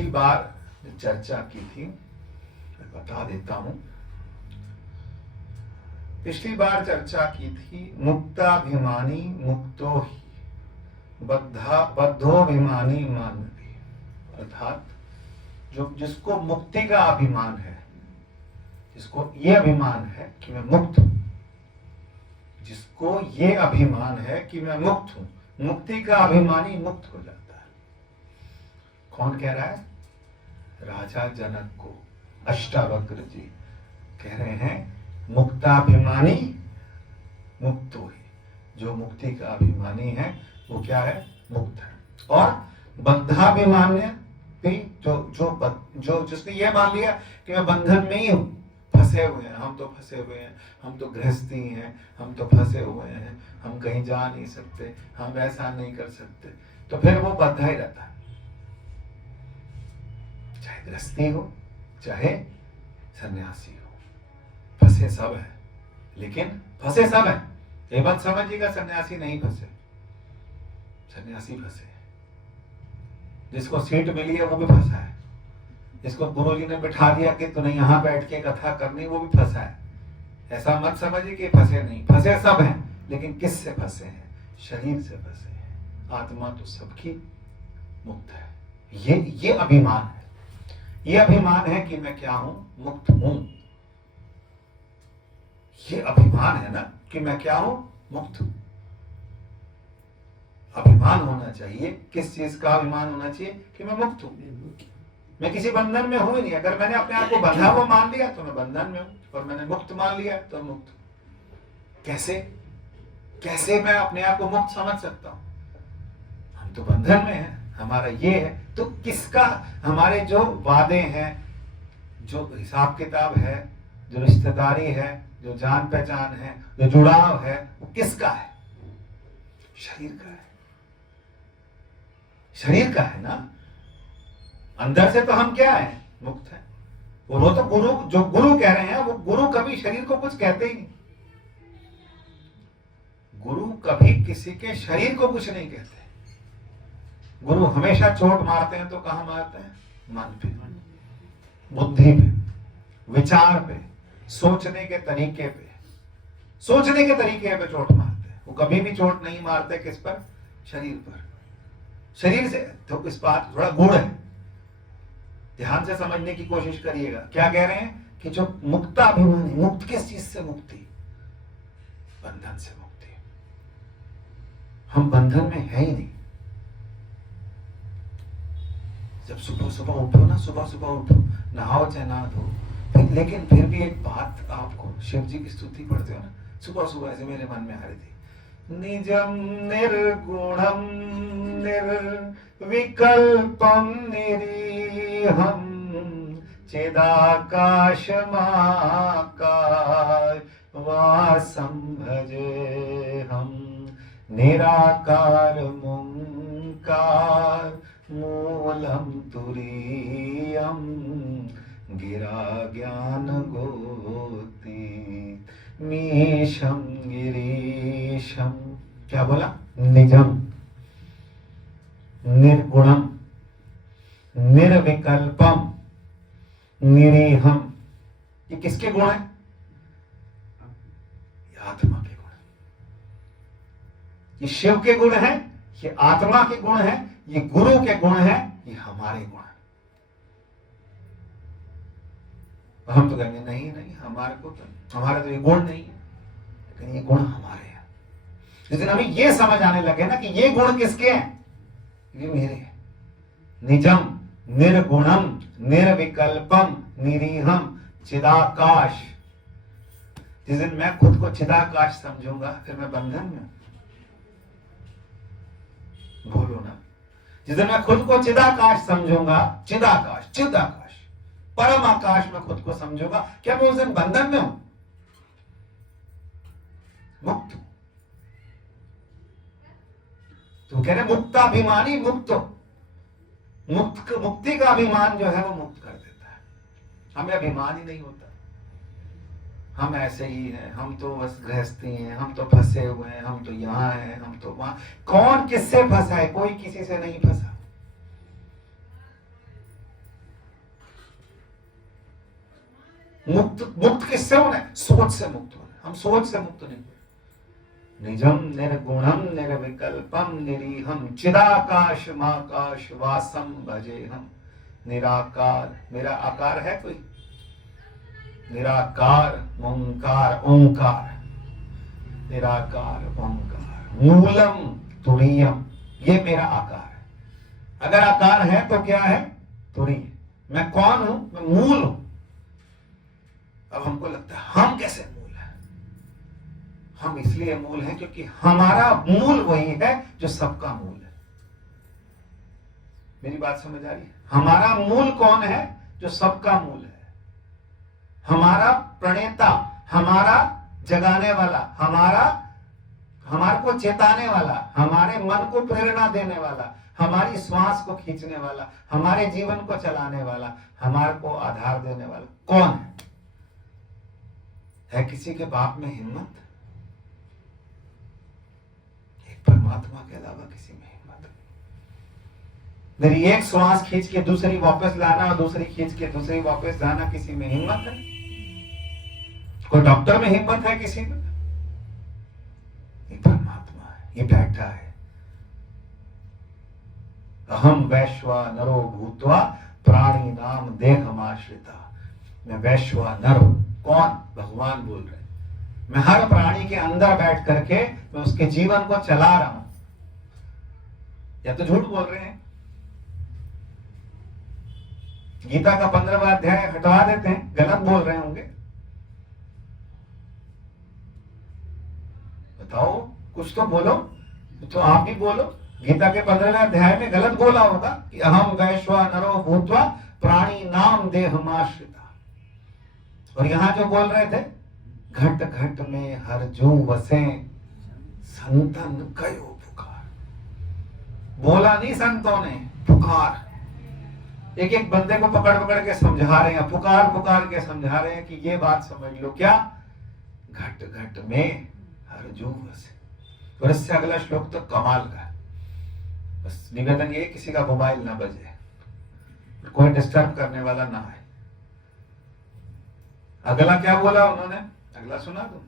पिछली बार जो चर्चा की थी मैं बता देता हूं। पिछली बार चर्चा की थी मुक्ताभिमानी मुक्तो ही बद्धोभिमानी मानवी, अर्थात जो जिसको मुक्ति का अभिमान है, जिसको ये अभिमान है कि मैं मुक्त हूं, जिसको ये अभिमान है कि मैं मुक्त हूं, मुक्ति का अभिमानी मुक्त हो जाता है। कौन कह रहा है? राजा जनक को अष्टावक्र जी कह रहे हैं मुक्ताभिमानी मुक्त हो ही। जो मुक्ति का अभिमानी है वो क्या है? मुक्त है। और बद्धाभिमान्य भी जो जिसने ये मान लिया कि मैं बंधन में ही हूं, फंसे हुए हैं, हम तो फंसे हुए हैं, हम तो गृहस्थी हैं, हम तो फंसे हुए हैं, हम कहीं जा नहीं सकते, हम ऐसा नहीं कर सकते, तो फिर वो बद्धा ही रहता है। चाहे गृहस्थी हो चाहे सन्यासी हो, फंसे सब है। लेकिन फंसे सब है, ये बात समझिएगा, सन्यासी नहीं फंसे, सन्यासी फंसे। जिसको सीट मिली है वो भी फंसा है, जिसको गुरुजी ने बिठा दिया कि तूने यहां बैठ के कथा करनी, वो भी फंसा है। ऐसा मत समझिए कि फंसे नहीं, फंसे सब हैं, लेकिन किससे फंसे हैं? शरीर से फंसे हैं। आत्मा तो सबकी मुक्त है। ये अभिमान है, ये अभिमान है कि मैं क्या हूं? मुक्त हूं। ये अभिमान है ना कि मैं क्या हूं? मुक्त हूं। अभिमान होना चाहिए। किस चीज का अभिमान होना चाहिए? कि मैं मुक्त हूं, मैं किसी बंधन में हूं ही नहीं। अगर मैंने अपने आप को बंधा हुआ मान लिया तो मैं बंधन में हूं, और मैंने मुक्त मान लिया तो मुक्त हूं। कैसे मैं अपने आप को मुक्त समझ सकता हूं? हम तो बंधन में हैं, हमारा ये है। तो किसका? हमारे जो वादे हैं, जो हिसाब किताब है, जो रिश्तेदारी है, जो जान पहचान है, जो जुड़ाव है, वो किसका है? शरीर का है। शरीर का है ना। अंदर से तो हम क्या है? मुक्त है। वो तो गुरु, जो गुरु कह रहे हैं, वो गुरु कभी शरीर को कुछ कहते ही नहीं। गुरु कभी किसी के शरीर को कुछ नहीं कहते। गुरु हमेशा चोट मारते हैं तो कहां मारते हैं? मन पे, बुद्धि पे, विचार पे, सोचने के तरीके पे, सोचने के तरीके पे चोट मारते हैं। वो कभी भी चोट नहीं मारते किस पर? शरीर पर। शरीर से तो इस बात थोड़ा गूढ़ है, ध्यान से समझने की कोशिश करिएगा। क्या कह रहे हैं? कि जो मुक्ताभिमानी, मुक्त किस चीज से मुक्ति? बंधन से मुक्ति। हम बंधन में है ही नहीं। जब सुबह सुबह उठो ना, सुबह सुबह उठो, नहाओ चाहे ना धो, लेकिन फिर भी एक बात आपको, शिव जी की स्तुति पढ़ते हो ना, सुबह सुबह ऐसे मेरे मन में आ रही थी, निजम निर्गुणम निर्विकल्पम निरीहम चिदाकाशमाकाश वासं भजे हम निराकार मुंकार मूलम तुरीयम गिरा ज्ञान गोती मीशम गिरीशम। क्या बोला? निजम निर्गुणम निर्विकल्पम निरीहम। ये किसके गुण है? ये आत्मा के गुण है। ये शिव के गुण है, ये आत्मा के गुण है, ये गुरु के गुण है, ये हमारे गुण है। हम तो कहेंगे नहीं नहीं, हमारे को तो, हमारे तो ये गुण नहीं है, लेकिन ये गुण हमारे हैं। जिस दिन हमें ये समझ आने लगे ना कि ये गुण किसके हैं? ये मेरे हैं। निजम निर्गुणम निर्विकल्पम निरीहम चिदाकाश। जिस दिन मैं खुद को चिदाकाश समझूंगा, फिर मैं बंधन में बोलो ना। जिस दिन मैं खुद को चिदाकाश समझूंगा, चिदाकाश चिदाकाश परम आकाश में खुद को समझूंगा, क्या मैं उस दिन बंधन में हूं? मुक्त हूं। तो कह रहे मुक्ताभिमानी मुक्त। मुक्ति का अभिमान जो है वो मुक्त कर देता है। हमें अभिमान ही नहीं होता, हम ऐसे ही हैं, हम तो बस गृहस्थी हैं, हम तो फंसे हुए हैं, हम तो यहाँ हैं, हम तो वहां। कौन किससे फंसा है? कोई किसी से नहीं फंसा। मुक्त मुक्त किससे होना है? सोच से मुक्त होना है। हम सोच से मुक्त नहीं हुए। निजम निर्गुणम निर्विकल्पम निरीहम चिदाकाश माकाश वासम भजे हम। निराकार, मेरा आकार है कोई? निराकार ओंकार, ओंकार निराकार ओंकार। मूलम तुरीयम, ये मेरा आकार है। अगर आकार है तो क्या है? तुरीय। मैं कौन हूं? मैं मूल हूं। अब हमको लगता है हम कैसे मूल है? हम इसलिए मूल हैं क्योंकि हमारा मूल वही है जो सबका मूल है। मेरी बात समझ आ रही है? हमारा मूल कौन है? जो सबका मूल है। हमारा प्रणेता, हमारा जगाने वाला, हमारे को चेताने वाला, हमारे मन को प्रेरणा देने वाला, हमारी श्वास को खींचने वाला, हमारे जीवन को चलाने वाला, हमारे को आधार देने वाला कौन है? है किसी के बाप में हिम्मत? एक परमात्मा के अलावा किसी में हिम्मत नहीं। मेरी एक श्वास खींच के दूसरी वापस लाना और दूसरी खींच के दूसरी वापस जाना, किसी में हिम्मत है? कोई डॉक्टर में हिम्मत है किसी में? ये परमात्मा है, ये बैठा है। अहम वैश्वानरो भूत्वा प्राणी नाम देहमाश्रिता। मैं वैश्वानर हूं। कौन? भगवान बोल रहे हैं। मैं हर प्राणी के अंदर बैठ करके मैं उसके जीवन को चला रहा हूं। या तो झूठ बोल रहे हैं। गीता का 15वां अध्याय हटवा देते हैं, गलत बोल रहे होंगे। बताओ, कुछ तो बोलो। तो आप भी बोलो। गीता के 15वें अध्याय में गलत बोला होगा कि अहम वैश्वानरो भूत्वा प्राणी नाम देहमाश्रिता। और यहां जो बोल रहे थे, घट घट में हर जो वसे संतन कयो पुकार। बोला नहीं संतों ने, पुकार। एक एक बंदे को पकड़ पकड़ के समझा रहे हैं, पुकार पुकार के समझा रहे हैं कि ये बात समझ लो। क्या? घट घट में हर जो वसे। और इससे अगला श्लोक तो कमाल का है। बस निवेदन ये, किसी का मोबाइल ना बजे, कोई डिस्टर्ब करने वाला ना है। अगला क्या बोला उन्होंने? अगला सुना दो।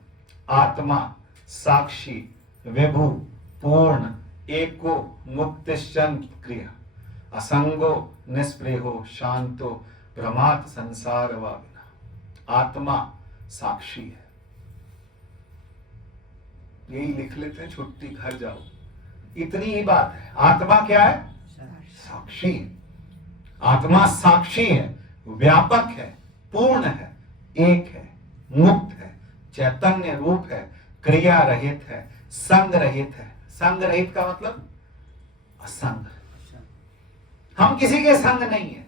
आत्मा साक्षी विभु पूर्ण एको मुक्तिश्चन क्रिया असंगो निष्प्रेहो शांतो भ्रमात संसार वा विना। आत्मा साक्षी है। यही लिख लेते हैं, छुट्टी घर जाओ। इतनी ही बात है। आत्मा क्या है? साक्षी है। आत्मा साक्षी है, व्यापक है, पूर्ण है, एक है, मुक्त है, चैतन्य रूप है, क्रिया रहित है, संग रहित है। संग रहित का मतलब असंग। हम किसी के संग नहीं है।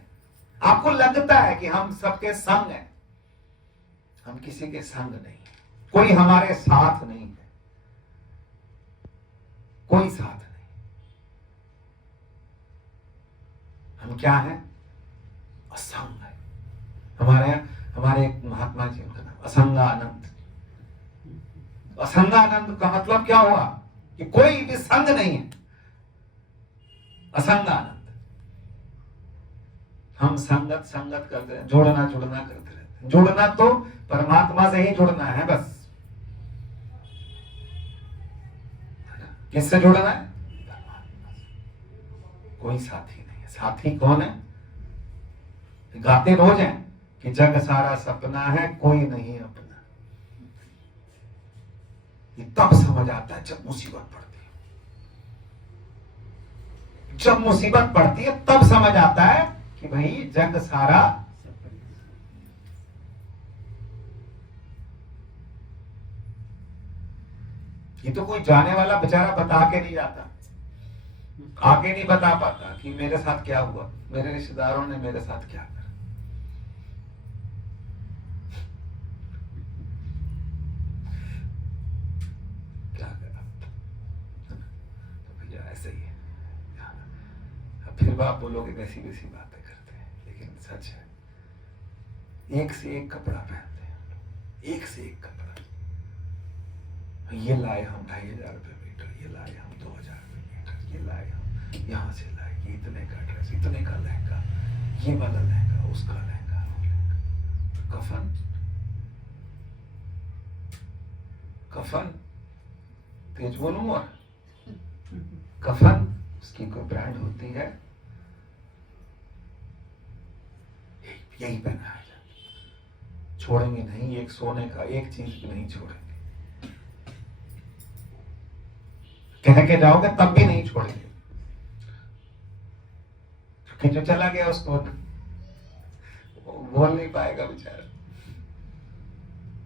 आपको लगता है कि हम सबके संग हैं, हम किसी के संग नहीं है। कोई हमारे साथ नहीं है, कोई साथ नहीं। हम क्या हैं? असंग है। हमारे एक महात्मा जी, उनका नाम असंगानंद। असंगानंद का मतलब क्या हुआ? कि कोई भी संग नहीं है। असंगानंद। हम संगत करते हैं, जोड़ना करते रहते हैं। जुड़ना तो परमात्मा से ही जुड़ना है बस। किससे जुड़ना है? परमात्मा से। कोई साथी नहीं है। साथी कौन है? गाते रोज हैं कि जग सारा सपना है, कोई नहीं अपना। ये तब समझ आता है जब मुसीबत पड़ती है। जब मुसीबत पड़ती है तब समझ आता है कि भाई जग सारा ये तो कोई जाने वाला बेचारा बता के नहीं जाता, आके नहीं बता पाता कि मेरे साथ क्या हुआ, मेरे रिश्तेदारों ने मेरे साथ क्या करा। क्या करा तो भैया ऐसे ही है। फिर आप बोलोगे वैसी वैसी बातें करते हैं, लेकिन सच है। एक से एक कपड़ा पहनते हैं, एक से एक कपड़ा। ये लाए हम 2500 रुपये मीटर, ये लाए हम 2000 रुपये मीटर, ये लाए हम यहाँ से लाए, ये इतने का ड्रेस, इतने का लहंगा, ये वाला लहंगा, उसका लहंगा, कफन कफन, तेज बोलूं, और कफन उसकी कोई ब्रांड होती है, यही पहनाया जाए। छोड़ेंगे नहीं, एक सोने का एक चीज भी नहीं छोड़ेंगे। कह के जाओगे तब भी नहीं छोड़ेंगे, क्योंकि जो चला गया उसको बोल नहीं पाएगा बेचारा।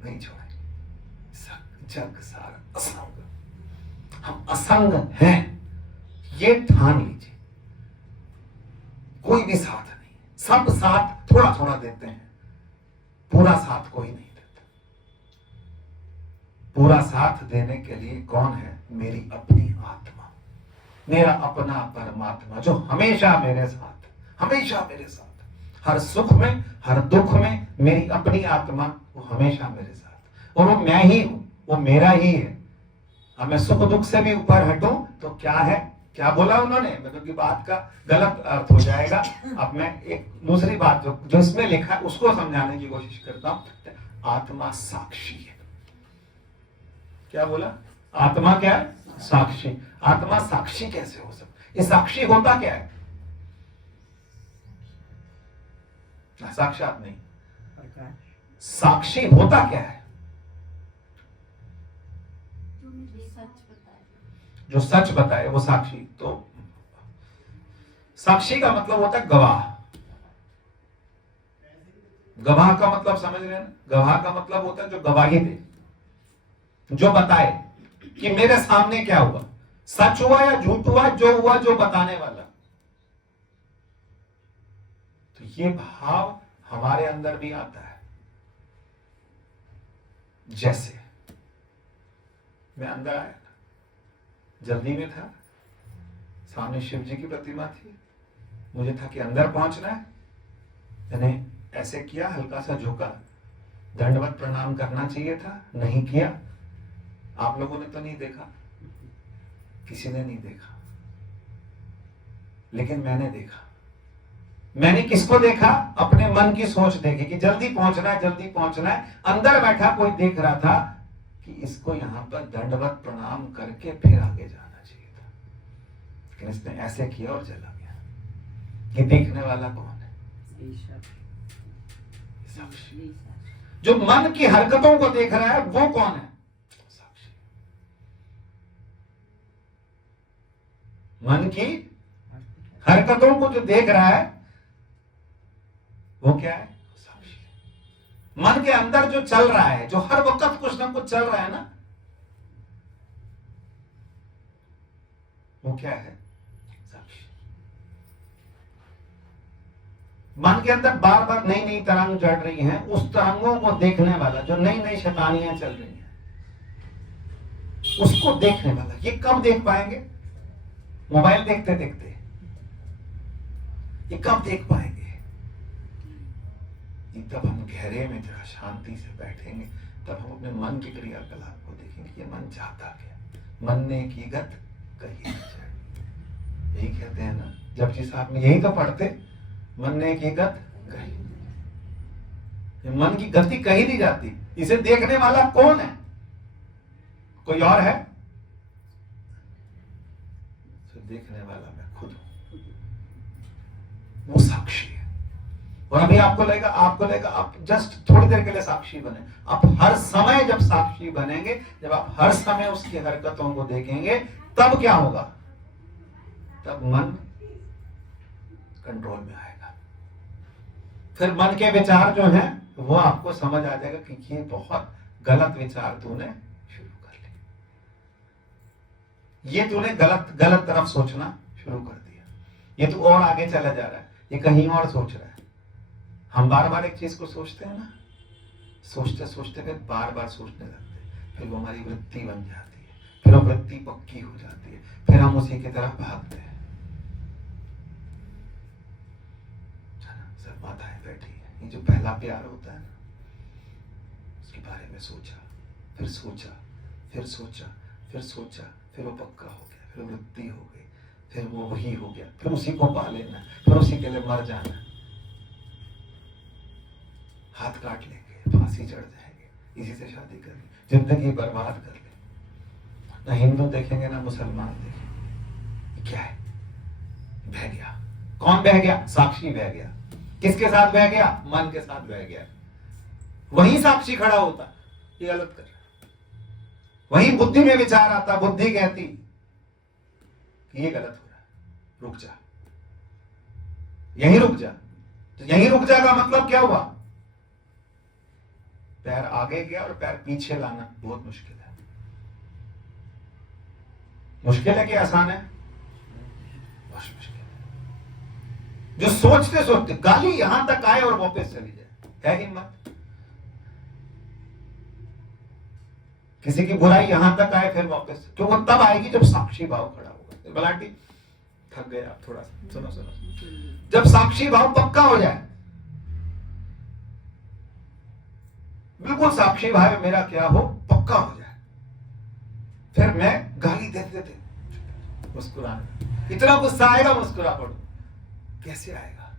नहीं छोड़ेंगे। जग सारा असंग, हम असंग हैं, ये ठान लीजिए। कोई भी साथ नहीं, सब साथ थोड़ा थोड़ा देते हैं, पूरा साथ कोई नहीं देता। पूरा साथ देने के लिए कौन है? मेरी अपनी आत्मा, मेरा अपना परमात्मा, जो हमेशा मेरे साथ, हमेशा मेरे साथ, हर सुख में हर दुख में मेरी अपनी आत्मा, वो हमेशा मेरे साथ। और वो मैं ही हूं, वो मेरा ही है। अब मैं सुख दुख से भी ऊपर हटूं तो क्या है? क्या बोला उन्होंने? मतलब की बात का गलत अर्थ हो जाएगा। अब मैं एक दूसरी बात जो इसमें लिखा है उसको समझाने की कोशिश करता हूं। आत्मा साक्षी है। क्या बोला? आत्मा क्या है? साक्षी। आत्मा साक्षी कैसे हो सकती? ये साक्षी होता क्या है? साक्षात नहीं, साक्षी होता क्या है? जो सच बताए वो साक्षी। तो साक्षी का मतलब होता है गवाह। गवाह का मतलब समझ रहे हैं ना? गवाह का मतलब होता है जो गवाही दे, जो बताए कि मेरे सामने क्या हुआ, सच हुआ या झूठ हुआ, जो बताने वाला। तो ये भाव हमारे अंदर भी आता है। जैसे मैं अंदर आया, जल्दी में था, सामने शिव जी की प्रतिमा थी, मुझे था कि अंदर पहुंचना है, मैंने ऐसे किया, हल्का सा झुका, दंडवत प्रणाम करना चाहिए था, नहीं किया। आप लोगों ने तो नहीं देखा, किसी ने नहीं देखा, लेकिन मैंने देखा। मैंने किसको देखा? अपने मन की सोच देखी कि जल्दी पहुंचना है, जल्दी पहुंचना है। अंदर बैठा कोई देख रहा था कि इसको यहां पर दंडवत प्रणाम करके फिर आगे जाना चाहिए था, लेकिन इसने ऐसे किया और चला गया। ये देखने वाला कौन है? साक्षी। जो मन की हरकतों को देख रहा है वो कौन है? साक्षी। मन की हरकतों को जो देख रहा है वो क्या है? साक्षी। मन के अंदर जो चल रहा है, जो हर वक्त कुछ ना कुछ चल रहा है ना, वो क्या है? साक्षी। मन के अंदर बार बार नई नई तरंग चढ़ रही हैं, उस तरंगों को देखने वाला, जो नई नई शैतानियां चल रही हैं, उसको देखने वाला। ये कब देख पाएंगे? मोबाइल देखते देखते। ये कब देख पाएंगे? तब हम गहरे में जरा शांति से बैठेंगे, तब हम अपने मन की क्रियाकलाप को देखेंगे। ये मन चाहता क्या? मन ने की गत कही। यही कहते हैं ना जपजी साहब में, यही तो पढ़ते, मन ने की गत कही। ये मन की गति कही नहीं जाती। इसे देखने वाला कौन है? कोई और है? तो देखने वाला मैं खुद हूं, वो साक्षी है। और अभी आपको लगेगा आप जस्ट थोड़ी देर के लिए साक्षी बने। आप हर समय जब साक्षी बनेंगे, जब आप हर समय उसकी हरकतों को देखेंगे, तब क्या होगा? तब मन कंट्रोल में आएगा। फिर मन के विचार जो हैं वो आपको समझ आ जाएगा कि ये बहुत गलत विचार तूने शुरू कर लिए, ये तूने गलत तरफ सोचना शुरू कर दिया, ये तू और आगे चला जा रहा है, ये कहीं और सोच रहा है। हम बार बार एक चीज को सोचते हैं ना, सोचते सोचते फिर बार बार सोचने लगते हैं, फिर वो हमारी वृत्ति बन जाती है, फिर वो वृत्ति पक्की हो जाती है, फिर हम उसी की तरफ भागते हैं। सब माताएं बैठी है, ये जो पहला प्यार होता है ना, उसके बारे में सोचा, फिर सोचा, फिर सोचा, फिर सोचा, फिर वो पक्का हो गया, फिर वृत्ति हो गई, फिर वो वही हो गया, फिर उसी को पा लेना, फिर उसी के लिए मर जाना, हाथ काट लेंगे, फांसी चढ़ जाएंगे। इसी से शादी कर ली, जिंदगी बर्बाद कर ली। ना हिंदू देखेंगे ना मुसलमान देखेंगे। क्या है? बह गया। कौन बह गया? साक्षी बह गया। किसके साथ बह गया? मन के साथ बह गया। वही साक्षी खड़ा होता, ये गलत कर, वही बुद्धि में विचार आता, बुद्धि कहती ये गलत हो रहा है, रुक जा, यहीं रुक जा। तो यहीं रुक जा का मतलब क्या हुआ? पैर आगे गया और पैर पीछे लाना बहुत मुश्किल है। मुश्किल है कि आसान है? बहुत मुश्किल है। जो सोचते सोचते गाली यहां तक आए और वापस चली जाए, है हिम्मत? किसी की बुराई यहां तक आए फिर वापस, क्यों? वो तब आएगी जब साक्षी भाव खड़ा होगा। बलाटी थक गए आप थोड़ा सा, सुनो सुनो। जब साक्षी भाव पक्का हो जाए, बिल्कुल साक्षी भाव मेरा क्या हो, पक्का हो जाए, फिर मैं गाली देते थे मुस्कुराने, इतना गुस्सा आएगा मुस्कुरा पड़ो। कैसे आएगा?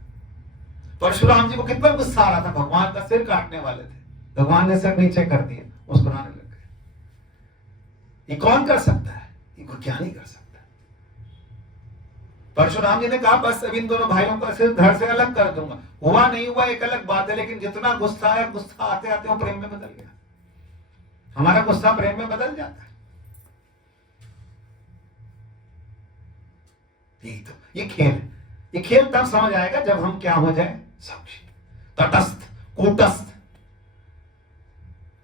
परशुराम जी को कितना गुस्सा आ रहा था, भगवान का सिर काटने वाले थे, भगवान ने सिर नीचे कर दिया, मुस्कुराने लगे। ये कौन कर सकता है? ये कोई ज्ञानी कर सकता है। परशुराम जी ने कहा बस अब इन दोनों भाइयों का सिर धड़ से अलग कर दूंगा। हुआ नहीं हुआ एक अलग बात है, लेकिन जितना गुस्सा है, गुस्सा आते आते वो प्रेम में बदल गया। हमारा गुस्सा प्रेम में बदल जाता है। यही तो ये खेल है। ये खेल तब समझ आएगा जब हम क्या हो जाए, साक्षी, तटस्थ, कूटस्थ।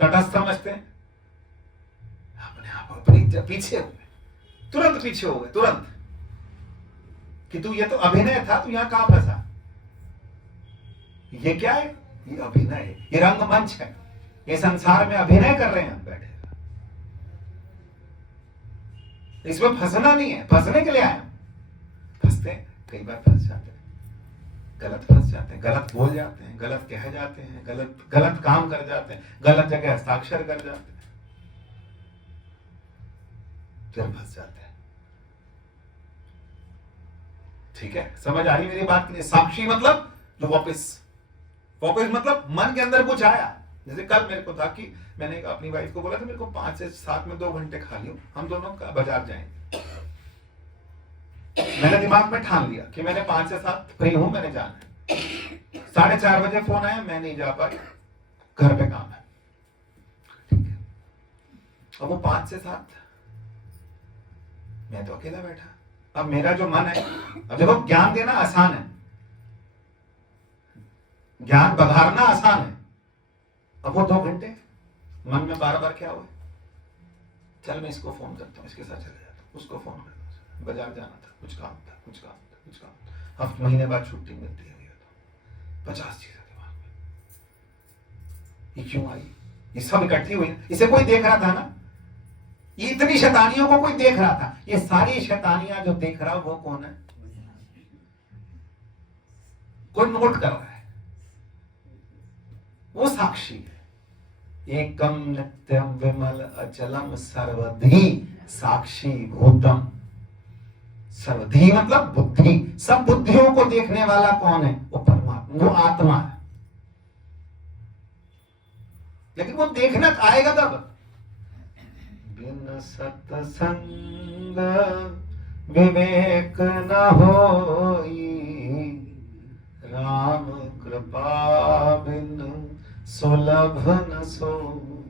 तटस्थ समझते हैं, अपने आप अपनी पीछे हो गए, तुरंत पीछे हो गए, तुरंत कि तू ये तो अभिनय था, तू यहां कहां फंसा? ये क्या है? ये अभिनय है, ये रंगमंच है, ये संसार में अभिनय कर रहे हैं हम बैठे। इसमें फंसना नहीं है, फंसने के लिए आए। फंसते हैं, कई बार फंस जाते हैं, गलत फंस जाते हैं, गलत बोल जाते हैं, गलत कह जाते हैं, गलत काम कर जाते हैं, गलत जगह हस्ताक्षर कर जाते हैं, फिर फंस जाते हैं। ठीक है, समझ आ रही मेरी बात की नहीं? साक्षी मतलब जो वापस मतलब मन के अंदर कुछ आया। जैसे कल मेरे को था कि मैंने अपनी वाइफ को बोला था मेरे को 5 से 7 में 2 घंटे खा लियो, हम दोनों का बाजार जाएंगे। मैंने दिमाग में ठान लिया कि मैंने 5 से 7 फ्री हूं, मैंने जाना है। 4:30 बजे फोन आया, मैं नहीं जा पाई, घर पे काम है। ठीक है, अब वो 5 से 7 मैं तो अकेला बैठा। अब मेरा जो मन है, अब देखो ज्ञान देना आसान है, ज्ञान बघारना आसान है। अब वो 2 घंटे मन में बार बार क्या हुआ, चल मैं इसको फोन करता हूँ, इसके साथ चले जाता हूँ, उसको फोन करता हूँ, बाजार जाना था, कुछ काम था, कुछ काम था, कुछ काम था। हफ्ते महीने बाद छुट्टी मिलती है, तो 50 चीजें दिमाग में। ये क्यों आई? ये सब इकट्ठी हुई, इसे कोई देख रहा था ना? ये इतनी शैतानियों को कोई देख रहा था। ये सारी शैतानियां जो देख रहा वो कौन है? कोई नोट कर रहा है, वो साक्षी है। एकम नित्यम विमल अचलम सर्वधि साक्षी भूतम। सर्वधि मतलब बुद्धि, सब बुद्धियों को देखने वाला कौन है? वो परमात्मा, वो आत्मा है। लेकिन वो देखना आएगा तब, बिन सत्संग विवेक न होई, राम कृपा बिन सुलभ न सोई।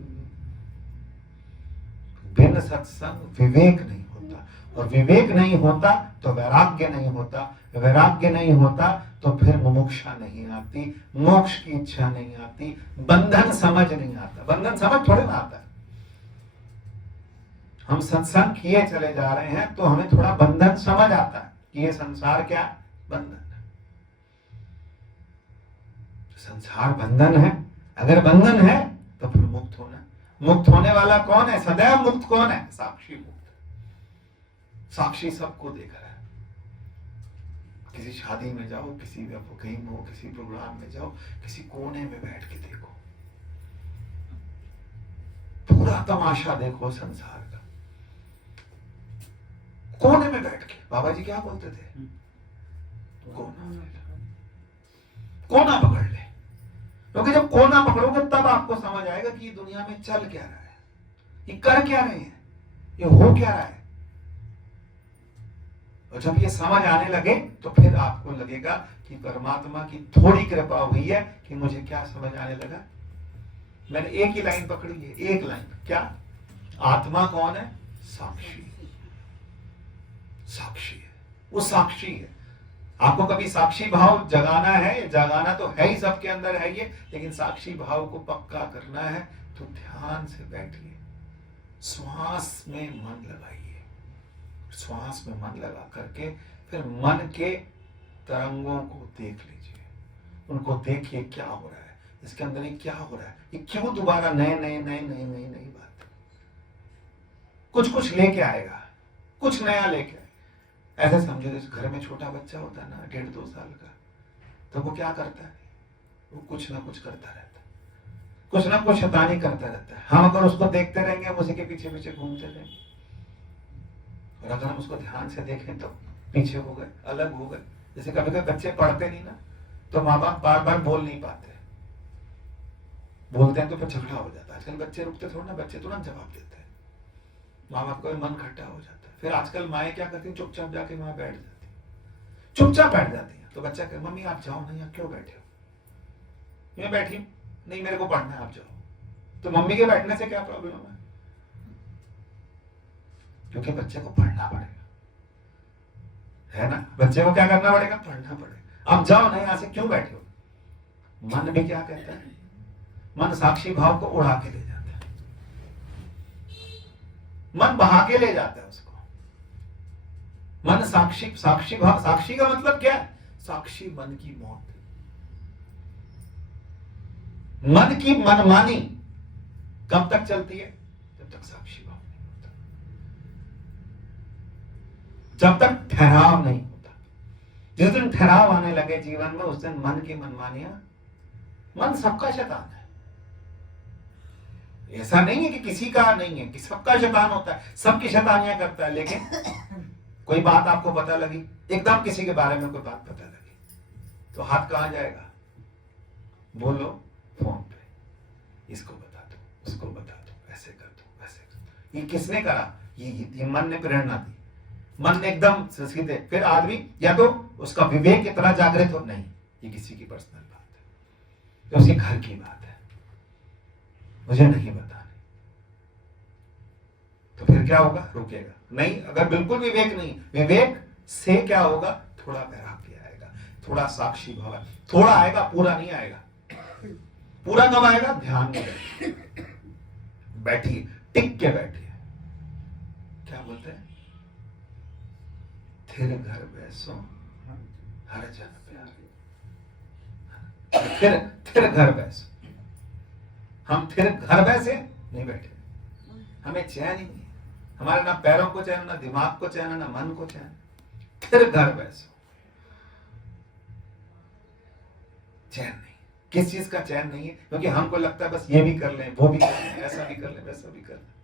बिन सत्संग विवेक नहीं होता, और विवेक नहीं होता तो वैराग्य नहीं होता, वैराग्य नहीं होता तो फिर मुमुक्षा नहीं आती, मोक्ष की इच्छा नहीं आती, बंधन समझ नहीं आता। बंधन समझ थोड़े ना आता है। हम सत्संग किए चले जा रहे हैं तो हमें थोड़ा बंधन समझ आता है कि ये संसार क्या बंधन है। संसार बंधन है, अगर बंधन है तो फिर मुक्त होना। मुक्त होने वाला कौन है? सदैव मुक्त कौन है? साक्षी मुक्त। साक्षी सबको देख रहा है। किसी शादी में जाओ, किसी कहीं हो, किसी प्रोग्राम में जाओ, किसी कोने में बैठ के देखो, पूरा तमाशा देखो संसार का। कोने में बैठ के बाबा जी क्या बोलते थे? कोना पकड़ ले। क्योंकि जब कोना पकड़ोगे तब आपको समझ आएगा कि ये दुनिया में चल क्या रहा है, ये कर क्या रहे हैं, ये हो क्या रहा है। और जब ये समझ आने लगे तो फिर आपको लगेगा कि परमात्मा की थोड़ी कृपा हुई है कि मुझे क्या समझ आने लगा। मैंने एक ही लाइन पकड़ी है, एक लाइन, क्या? आत्मा कौन है? साक्षी। साक्षी है, वो साक्षी है। आपको कभी साक्षी भाव जगाना है, जगाना तो है ही, सबके अंदर है ये, लेकिन साक्षी भाव को पक्का करना है तो ध्यान से बैठिए, श्वास में मन लगाइए, श्वास में मन लगा करके फिर मन के तरंगों को देख लीजिए, उनको देखिए क्या हो रहा है, इसके अंदर ये क्या हो रहा है, ये क्यों दोबारा नई बात, कुछ कुछ लेके आएगा, कुछ नया लेके आएगा। ऐसे समझो जैसे घर में छोटा बच्चा होता है ना, 1.5-2 साल का, तो वो क्या करता है, वो कुछ ना कुछ करता रहता है, कुछ ना कुछ शैतानी करता रहता है। हम अगर उसको देखते रहेंगे, हम उसी के पीछे पीछे घूमते रहेंगे, और अगर हम उसको ध्यान से देखें तो पीछे हो गए, अलग हो गए। जैसे कभी कभी बच्चे पढ़ते नहीं ना, तो माँ बाप बार बार बोल नहीं पाते, बोलते हैं तो फिर झगड़ा हो जाता है। आजकल बच्चे रुकते थोड़ा ना, बच्चे तुरंत जवाब देते हैं, माँ बाप का मन खट्टा हो जाता है। फिर आजकल माएँ क्या करती हैं, चुपचाप जाके वहां बैठ जाती, चुपचाप बैठ जाती है। तो बच्चा कहे मम्मी आप जाओ नहीं, आप क्यों बैठे हो? मैं बैठी नहीं, मेरे को पढ़ना है, आप जाओ। तो मम्मी के बैठने से क्या प्रॉब्लम है? क्योंकि बच्चे को पढ़ना पड़ेगा, है ना, बच्चे को क्या करना पड़ेगा? पढ़ना पड़ेगा। आप जाओ नहीं, यहां से क्यों बैठे हो? मन भी क्या कहता है? मन साक्षी भाव को उड़ा के ले जाता है, मन बहा के ले जाता है उसको। मन साक्षी, साक्षी भाव, साक्षी का मतलब क्या है? साक्षी मन की मौत, मन की मनमानी कब तक चलती है? जब तक साक्षी भाव नहीं होता, जब तक ठहराव नहीं होता। जिस दिन ठहराव आने लगे जीवन में, उस दिन मन की मनमानियां, मन सबका शैतान है, ऐसा नहीं है कि किसी का नहीं है, कि सबका शैतान होता है, सबकी शैतानियां करता है। लेकिन कोई बात आपको पता लगी, एकदम किसी के बारे में कोई बात पता लगी, तो हाथ कहां जाएगा? बोलो फोन पे, इसको बता दो, उसको बता दो, ऐसे कर दो, वैसे कर दो। ये किसने करा? ये मन ने प्रेरणा दी, मन ने एकदम सीधे। फिर आदमी या तो उसका विवेक इतना जागृत हो, नहीं ये किसी की पर्सनल बात है, ये उसके घर की बात है, मुझे नहीं बतानी। तो फिर क्या होगा? रुकेगा नहीं। अगर बिल्कुल विवेक नहीं, विवेक से क्या होगा? थोड़ा वैराग्य आएगा, थोड़ा साक्षी भाव, थोड़ा आएगा, पूरा नहीं आएगा। पूरा कब आएगा? ध्यान में बैठिए, टिक के बैठिए। क्या बोलते हैं? थिर घर बैसो हर जन प्यारे, थिर घर बैसो। हम थिर घर बैसे नहीं बैठे, हमें चैन ही नहीं, हमारे ना पैरों को चैन, ना दिमाग को चैन, ना मन को चैन। फिर घर बैसो, चैन नहीं। किस चीज का चैन नहीं है? क्योंकि हमको लगता है बस ये भी कर लें, वो भी कर लें, ऐसा भी कर लें, वैसा भी कर लें,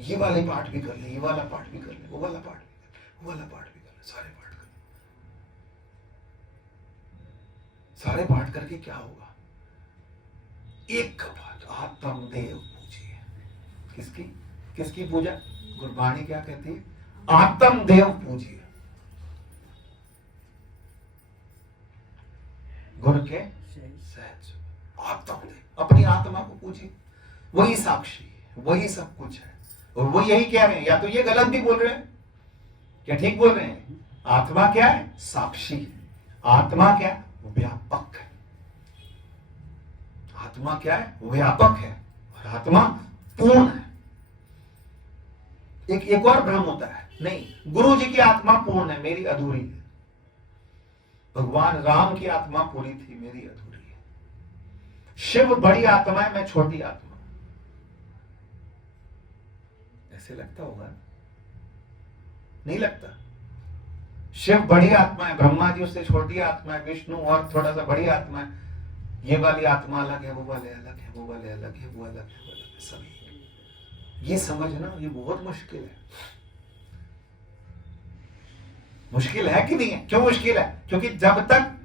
ये वाले पार्ट भी कर लें, ये वाला पार्ट भी कर लें, वो वाला पार्ट भी कर लें, वो वाला पार्ट भी कर लें, सारे पार्ट कर लें। सारे पार्ट करके क्या होगा? एक बात, आत्मदेव पूजिए। किसकी? किसकी पूजा? गुरबाणी क्या कहती है? आत्मदेव पूजिए। गुरु के सहज, आत्मदेव, अपनी आत्मा को पूजिए। वही साक्षी है, वही सब कुछ है, और वो यही कह रहे हैं। या तो ये गलत भी बोल रहे हैं, क्या ठीक बोल रहे हैं? आत्मा क्या है? साक्षी है। आत्मा क्या है? व्यापक है। आत्मा क्या है? व्यापक है, और आत्मा पूर्ण है। एक और भ्रम होता है, नहीं गुरु जी की आत्मा पूर्ण है, मेरी अधूरी है। भगवान राम की आत्मा पूरी थी, मेरी अधूरी है। शिव बड़ी आत्मा है, मैं छोटी आत्मा। ऐसे लगता होगा? नहीं लगता। शिव बड़ी आत्मा है, ब्रह्मा जी उससे छोटी आत्मा है, विष्णु और थोड़ा सा बड़ी आत्मा है। ये वाली आत्मा अलग है, वो वाले अलग है, वो वाले अलग है, वो अलग है, वो अलग है, सभी। ये समझना ये बहुत मुश्किल है। मुश्किल है कि नहीं है? क्यों मुश्किल है? क्योंकि जब तक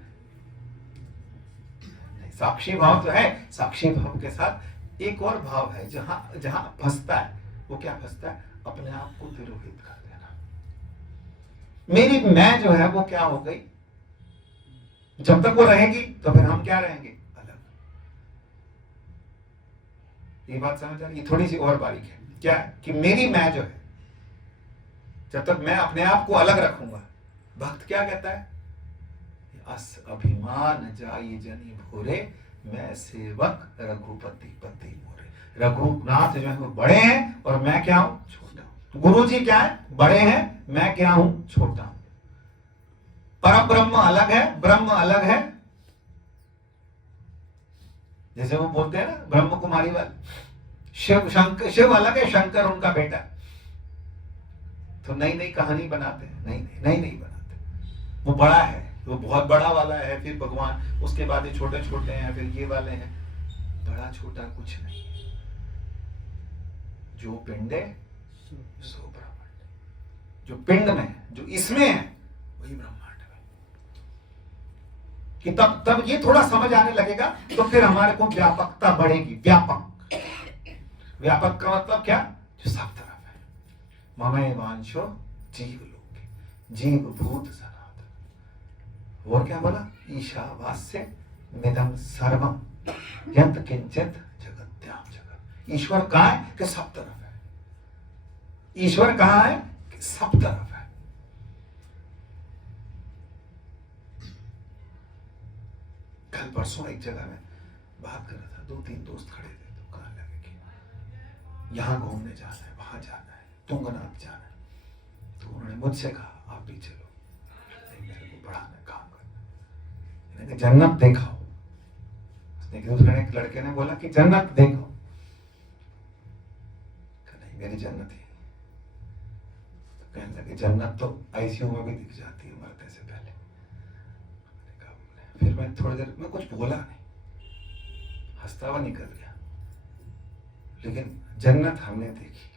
साक्षी भाव तो है, साक्षी भाव के साथ एक और भाव है जहां जहां फंसता है। वो क्या फंसता है? अपने आप को तिरोहित कर देना। मेरी मैं जो है वो क्या हो गई? जब तक वो रहेगी तो फिर हम क्या रहेंगे? अलग। ये बात समझ आ रही है? थोड़ी सी और बारीक है। क्या है कि मेरी मैं जो है, जब तक मैं अपने आप को अलग रखूंगा, भक्त क्या कहता है? अस अभिमान जाई जनी भोरे, मैं सेवक रघुपति पति मोरे। रघुनाथ जो है वो बड़े हैं और मैं क्या हूं? छोटा हूं। गुरु जी क्या है? बड़े हैं, मैं क्या हूं? छोटा हूं। परम ब्रह्म अलग है, ब्रह्म अलग है। जैसे वो बोलते हैं ना ब्रह्म कुमारी वाले, शिव अलग है, शंकर उनका बेटा। तो नई नई कहानी बनाते हैं, नई बनाते। वो बड़ा है, वो बहुत बड़ा वाला है, फिर भगवान, उसके बाद ये छोटे छोटे हैं, फिर ये वाले हैं। बड़ा छोटा कुछ नहीं है। जो पिंड है सो ब्रह्मांड। जो पिंड में, जो इसमें है, वही ब्रह्मांड है। कि तब ये थोड़ा समझ आने लगेगा तो फिर हमारे को व्यापकता बढ़ेगी। व्यापक का मतलब क्या? जो सब तरफ है। ममैव वांछो जीव लोके, जीव भूत सनातन। और क्या बोला? ईशावास्य मिदं सर्वम यत् किंचित जगत्याम जगत। ईश्वर कहाँ है? कि सब तरफ है। ईश्वर कहाँ है? कि सब तरफ है। कल परसों एक जगह में बात कर रहा था, 2-3 दोस्त खड़े थे, तो कहने लगे कि यहां घूमने जाना है, वहां जाना है, तुंगनाथ जाना है। तो उन्होंने मुझसे कहा आप भी चलो, मेरे को पढ़ाना, काम करना। मैंने कहा जन्नत देखाओ। उसने दूसरे एक लड़के ने बोला कि जन्नत देखो। नहीं, मेरी जन्नत ही। तो कहने लगे जन्नत तो आईसीयू में भी दिख जाती है मरने से पहले। फिर मैं थोड़ी देर में कुछ बोला नहीं, हंसता हुआ निकल गया। लेकिन जन्नत हमने देखी,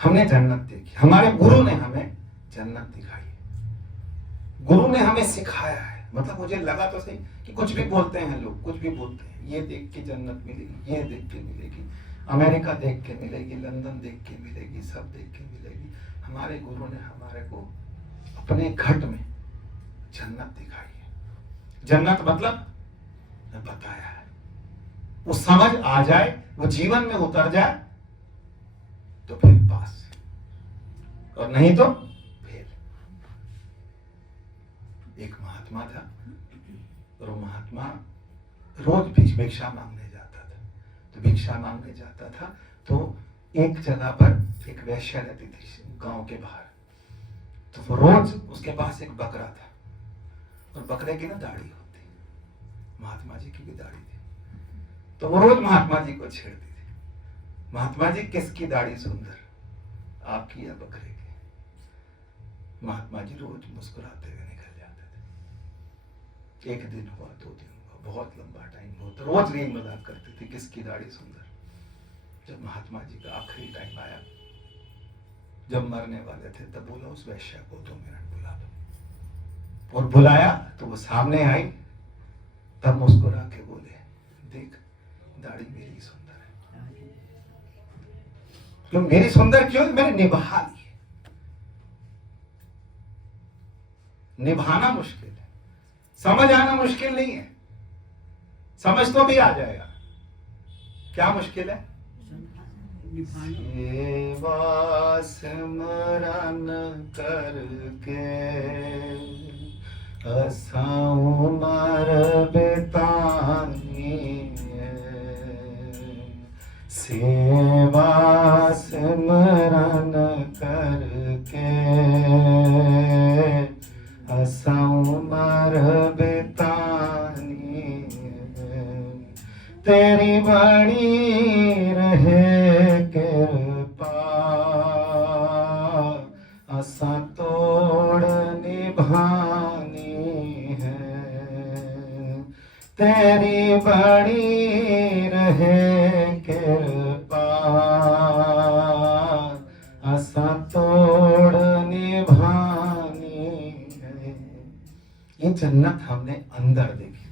हमने जन्नत देखी। हमारे गुरु ने हमें जन्नत दिखाई, गुरु ने हमें सिखाया है। मतलब मुझे लगा तो सही कि कुछ भी बोलते हैं लोग, कुछ भी बोलते हैं, ये देख के जन्नत मिलेगी, ये देख के मिलेगी, अमेरिका देख के मिलेगी, लंदन देख के मिलेगी, सब देख के मिलेगी। हमारे गुरु ने हमारे को अपने घट में जन्नत दिखाई है। जन्नत मतलब बताया है। वो समझ आ जाए, वो जीवन में उतर जाए तो फिर पास, और नहीं तो फेल। एक महात्मा था और वो महात्मा रोज भिक्षा मांगने जाता था। तो भिक्षा मांगने जाता था तो एक जगह पर एक वैश्या रहती थी गांव के बाहर। तो वो रोज, उसके पास एक बकरा था और बकरे की ना दाढ़ी होती, महात्मा जी की भी दाढ़ी थी। तो वो रोज महात्मा जी को छेड़ती थी, महात्मा जी किसकी दाढ़ी सुंदर, आपकी या बकरे की? महात्मा जी रोज मुस्कुराते हुए निकल जाते थे। एक दिन हुआ, 2 दिन हुआ, बहुत लंबा टाइम हुआ, तो रोज रील मजाक करते थे किसकी दाढ़ी सुंदर। जब महात्मा जी का आखिरी टाइम आया, जब मरने वाले थे, तब बोला उस वैश्या को 2 मिनट बुला दो। और बुलाया तो वो सामने आई, तब मुस्कुरा के बोले देख दाढ़ी मेरी सुंदर है। क्यों मेरी सुंदर? क्यों? मैंने निभा ली। निभाना मुश्किल है, समझ आना मुश्किल नहीं है। समझ तो भी आ जाएगा। क्या मुश्किल है? सेवा सिमरन करके असाऊं मर बितानी है। सेवा सिमरन करके असाऊं मर बितानी है। तेरी बड़ी रहे कृपा, असा तोड़ निभानी है। तेरी बड़ी रहे कृपा, असा तोड़ निभानी। ये जन्नत हमने अंदर देखी।